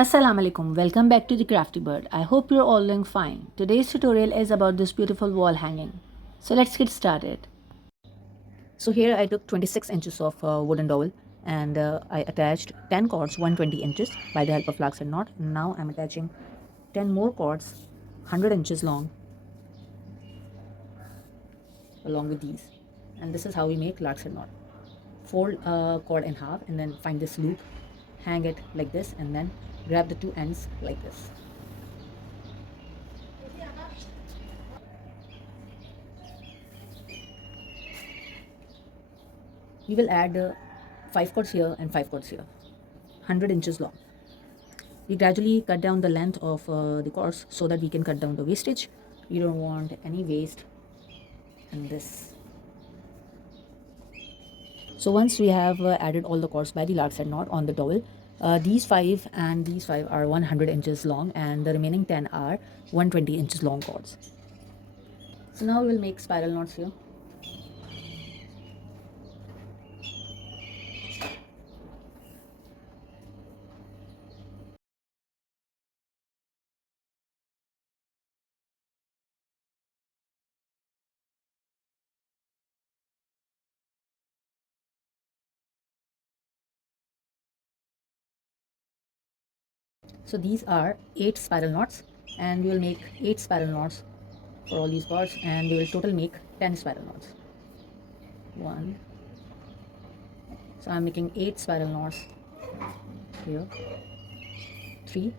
Assalamu alaikum, welcome back to the Crafty Bird. I hope you're all doing fine. Today's tutorial is about this beautiful wall hanging. So let's get started. So here I took 26 inches of wooden dowel and I attached 10 cords 120 inches by the help of flax and knot. Now I'm attaching 10 more cords 100 inches long along with these. And this is how we make flax and knot. Fold a cord in half and then find this loop, hang it like this and then grab the two ends like this. We will add 5 cords here and 5 cords here, 100 inches long. We gradually cut down the length of the cords so that we can cut down the wastage. We don't want any waste in this. So once we have added all the cords by the lark and knot on the dowel, these 5 and these 5 are 100 inches long and the remaining 10 are 120 inches long cords. So now we will make spiral knots here. So these are 8 spiral knots and we will make 8 spiral knots for all these cords and we will total make 10 spiral knots. 1. So I'm making 8 spiral knots here. 3,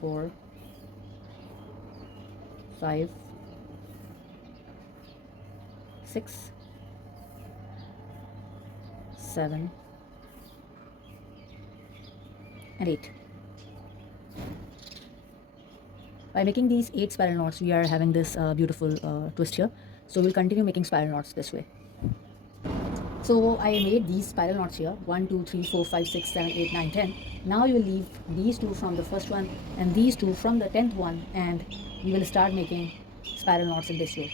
4, 5, 6, 7, and 8. By making these 8 spiral knots, we are having this beautiful twist here. So we'll continue making spiral knots this way. So I made these spiral knots here 1, 2, 3, 4, 5, 6, 7, 8, 9, 10. Now you will leave these two from the first one and these two from the 10th one, and you will start making spiral knots in this way.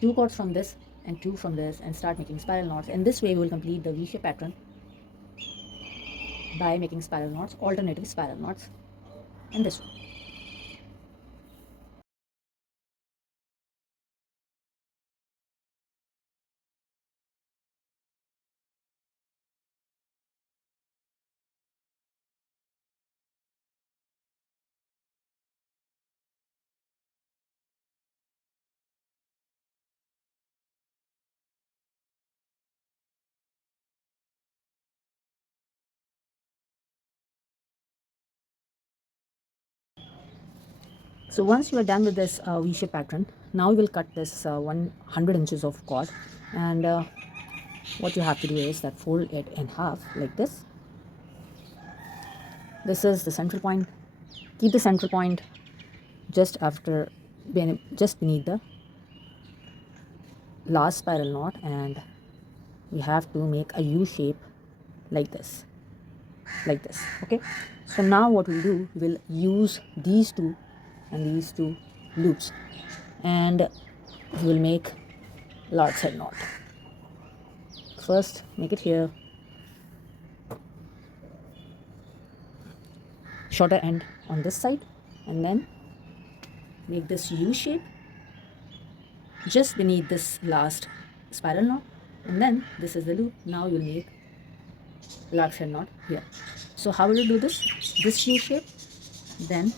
2 cords from this and 2 from this, and start making spiral knots. In this way, we will complete the V-shape pattern by making spiral knots, alternative spiral knots in this way. So once you are done with this V-shape pattern, now you will cut this 100 inches of cord, and what you have to do is that fold it in half like this. This is the central point. Keep the central point just beneath the last spiral knot, and we have to make a U shape like this, okay. So now what we'll do, we'll use these two and these two loops and we will make large head knot. First make it here, shorter end on this side, and then make this U shape just beneath this last spiral knot, and then this is the loop. Now you'll make large head knot here. So how will you do this U shape? Then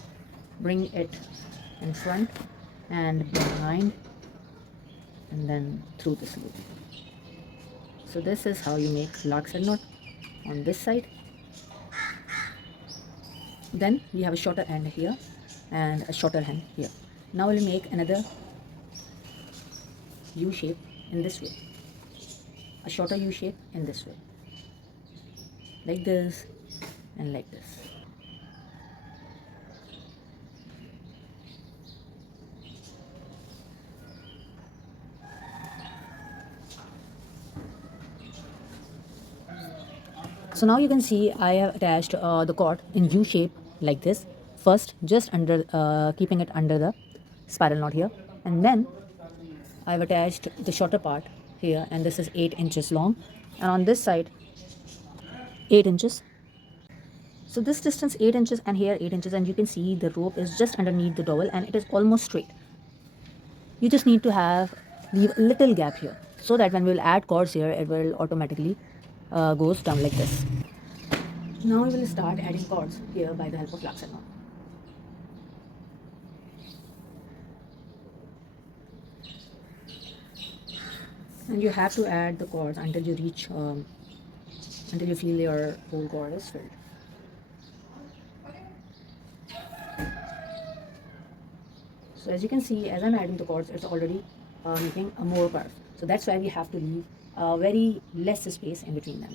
bring it in front and behind and then through this loop. So this is how you make lark's head knot on this side. Then we have a shorter end here and a shorter end here. Now we'll make another U shape in this way, a shorter U shape in this way, like this and like this. So now you can see I have attached the cord in U shape like this. First, just under keeping it under the spiral knot here, and then I've attached the shorter part here, and this is 8 inches long, and on this side 8 inches, So this distance 8 inches and here 8 inches, and you can see the rope is just underneath the dowel and it is almost straight. You just need to leave a little gap here so that when we will add cords here, it will automatically goes down like this. Now we will start adding cords here by the help of flax and knot. And you have to add the cords until you reach, until you feel your whole cord is filled. So as you can see, as I'm adding the cords, it's already making a more curve. So that's why we have to leave very less space in between them.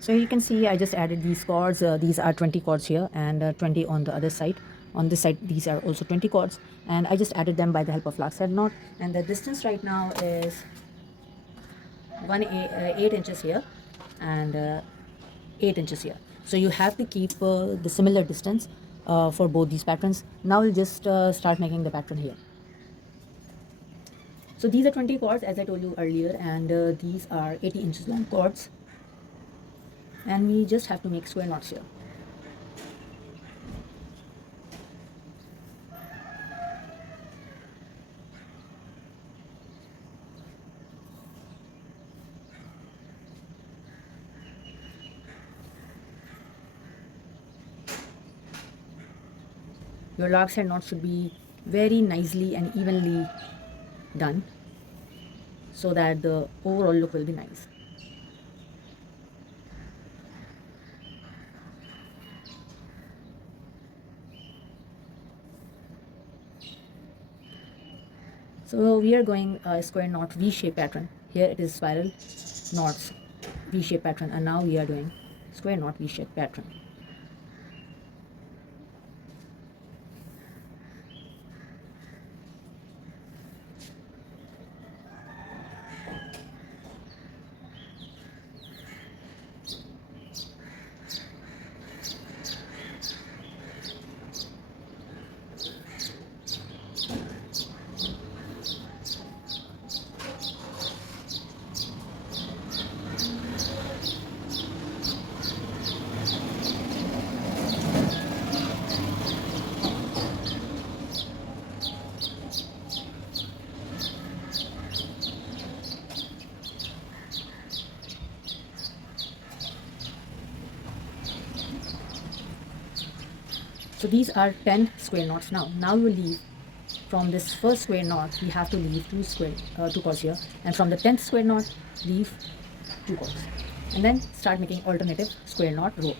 So you can see I just added these cords. These are 20 cords here and 20 on the other side. On this side, these are also 20 cords. And I just added them by the help of flax knot. And the distance right now is 8 inches here and 8 inches here. So you have to keep the similar distance for both these patterns. Now we'll just start making the pattern here. So these are 20 cords as I told you earlier, and these are 80 inches long cords. And we just have to make square knots here. Your lark's head knot should be very nicely and evenly done so that the overall look will be nice. So we are going a square knot V-shape pattern. Here it is spiral knots V-shape pattern, and now we are doing square knot V-shape pattern. So these are 10 square knots now. Now we will leave from this first square knot, we have to leave two cords here, and from the 10th square knot, leave 2 cords, and then start making alternative square knot row.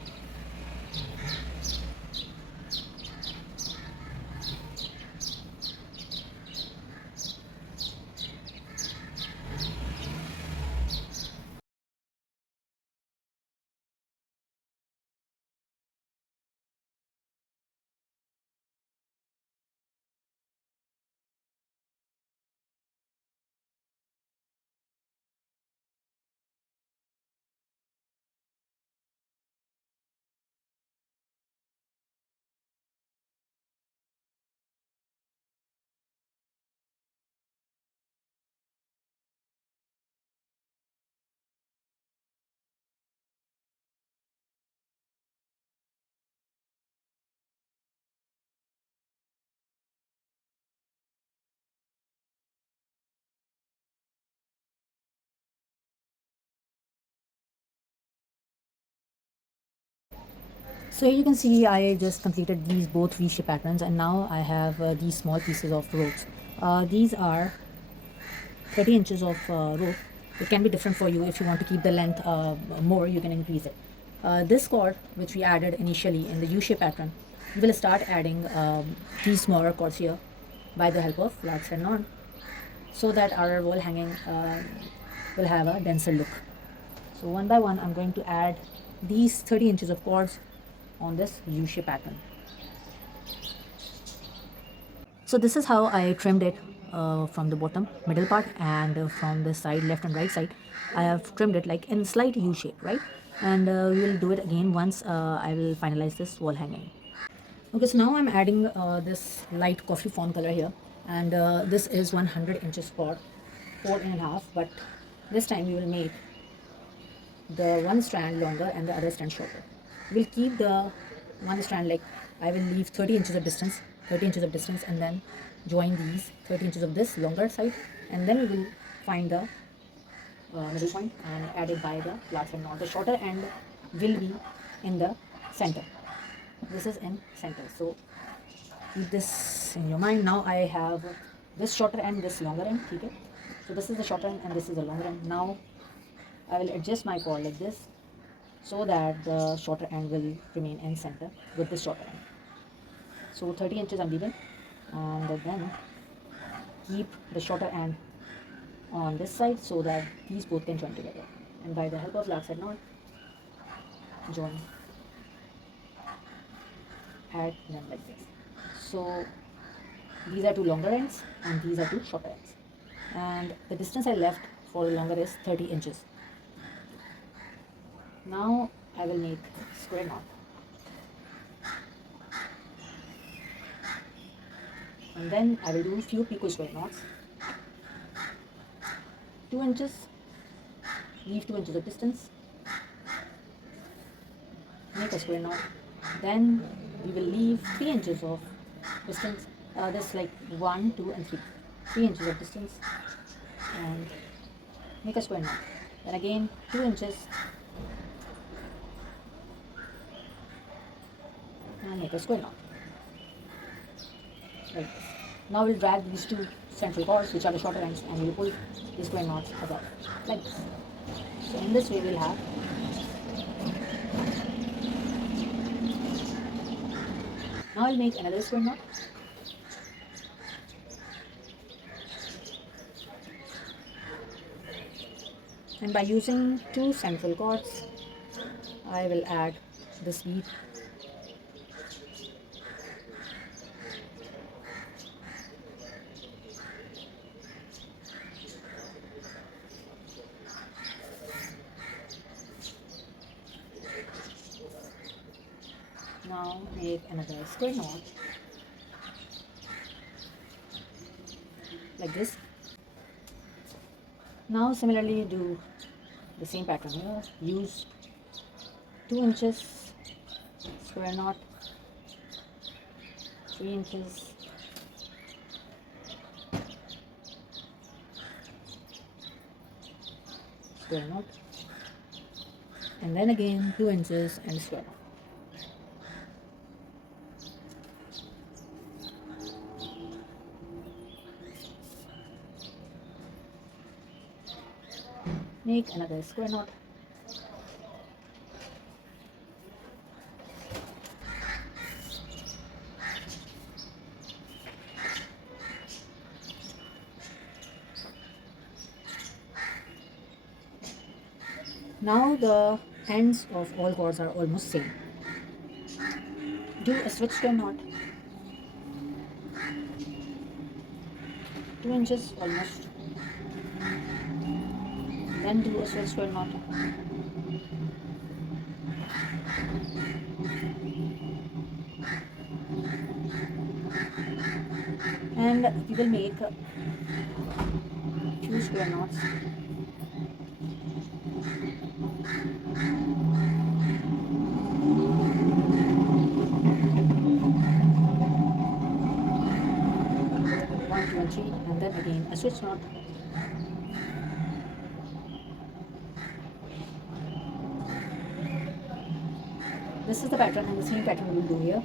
So here you can see I just completed these both V-shape patterns, and now I have these small pieces of ropes. These are 30 inches of rope. It can be different for you. If you want to keep the length more, you can increase it. This cord, which we added initially in the U-shape pattern, we will start adding these smaller cords here by the help of flax and knot, so that our wall hanging will have a denser look. So one by one, I'm going to add these 30 inches of cords on this U-shape pattern. So this is how I trimmed it from the bottom middle part, and from the side left and right side I have trimmed it like in slight U shape, right? And we will do it again once I will finalize this wall hanging. Okay, so now I'm adding this light coffee fawn color here, and this is 100 inches for 4.5, but this time we will make the one strand longer and the other strand shorter. we'll keep the one strand, like I will leave 30 inches of distance, 30 inches of distance, and then join these 30 inches of this longer side, and then we will find the middle point and add it by the large thread knot. The shorter end will be in the center. This is in center, so keep this in your mind. Now I have this shorter end, this longer end. Okay, so this is the shorter end and this is the longer end. Now I will adjust my cord like this so that the shorter end will remain in center with this shorter end. So 30 inches I'm leaving, and then keep the shorter end on this side so that these both can join together, and by the help of lark side knot join, add them like this. So these are two longer ends and these are two shorter ends, and the distance I left for the longer is 30 inches. Now I will make square knot, and then I will do a few picot square knots. 2 inches, leave 2 inches of distance, make a square knot, then we will leave 3 inches of distance, this like 1, 2 and 3, 3 inches of distance, and make a square knot. Then again 2 inches and make a square knot like this. Now we'll drag these two central cords, which are the shorter ends, and we'll pull these square knots above like this. So in this way we'll have now I'll make another square knot. And by using two central cords, I will add this bead. Now make another square knot like this. Now similarly do the same pattern here. Use 2 inches square knot, 3 inches, square knot, and then again 2 inches and square knot. Make another square knot. Now the ends of all cords are almost same. Do a switch square knot, 2 inches almost, then do a switch square knot, and we will make a few square knots. One, two, and 3, and then again a switch knot. This is the pattern, and the same pattern we will do here.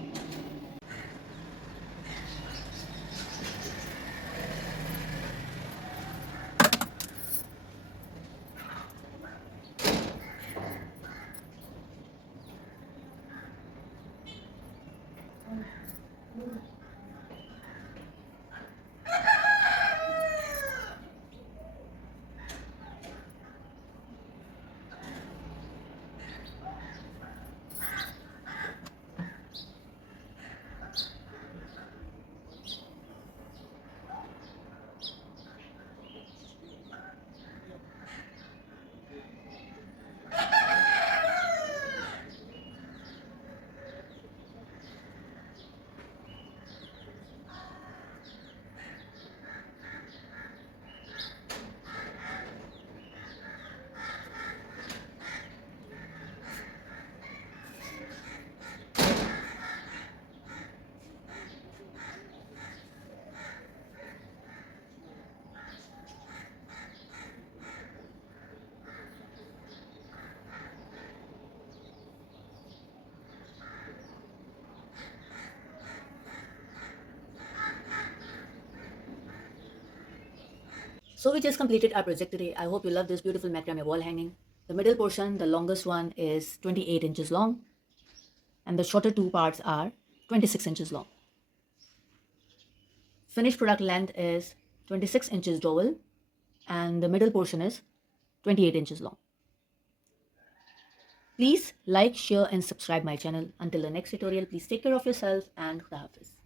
So we just completed our project today. I hope you love this beautiful macrame wall hanging. The middle portion, the longest one, is 28 inches long, and the shorter two parts are 26 inches long. Finished product length is 26 inches dowel, and the middle portion is 28 inches long. Please like, share and subscribe my channel. Until the next tutorial, please take care of yourself and Khuda Hafiz.